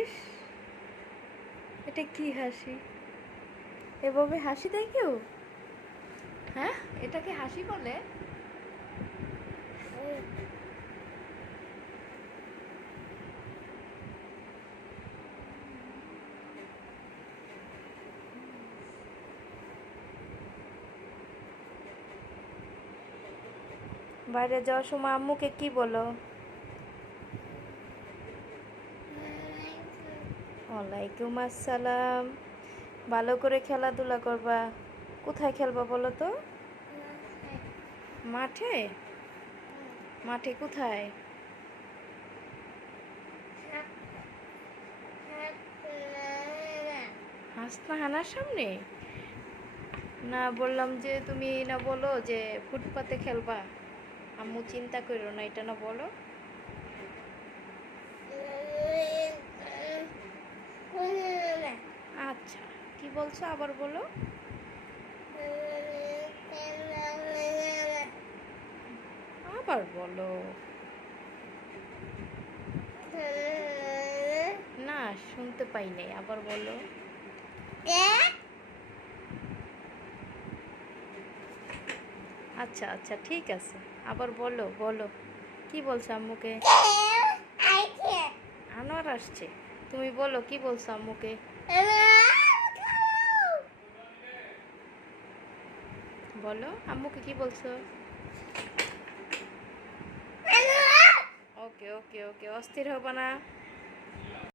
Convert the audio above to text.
ইস, এটা কি হাসি? এভাবে হাসি দেয় কেউ? হ্যাঁ, এটাকে হাসি বলে? বাইরে যাওয়ার সময় আম্মুকে কি বলো? ওয়ালাইকুম আসসালাম। ভালো করে খেলাধুলা করবা। কোথায় খেলবা বলো তো? মাঠে? মাঠে কোথায়? হাসনাহানার সামনে? না, বললাম যে তুমি না বলো যে ফুটপাতে খেলবা। আম্মু চিন্তা করো না, এটা না বলো। আচ্ছা, কি বলছো আবার বলো। আবার বলো। না, শুনতে পাই নাই, আবার বলো। আচ্ছা আচ্ছা, ঠিক আছে, আবার বলো বলো। কি বলছো আম্মুকে? আনোয়ার আসছে। তুমি বলো কি বলছো আম্মুকে। বলো আম্মুকে কি বলছো। ওকে ওকে ওকে, অস্থির হবা না।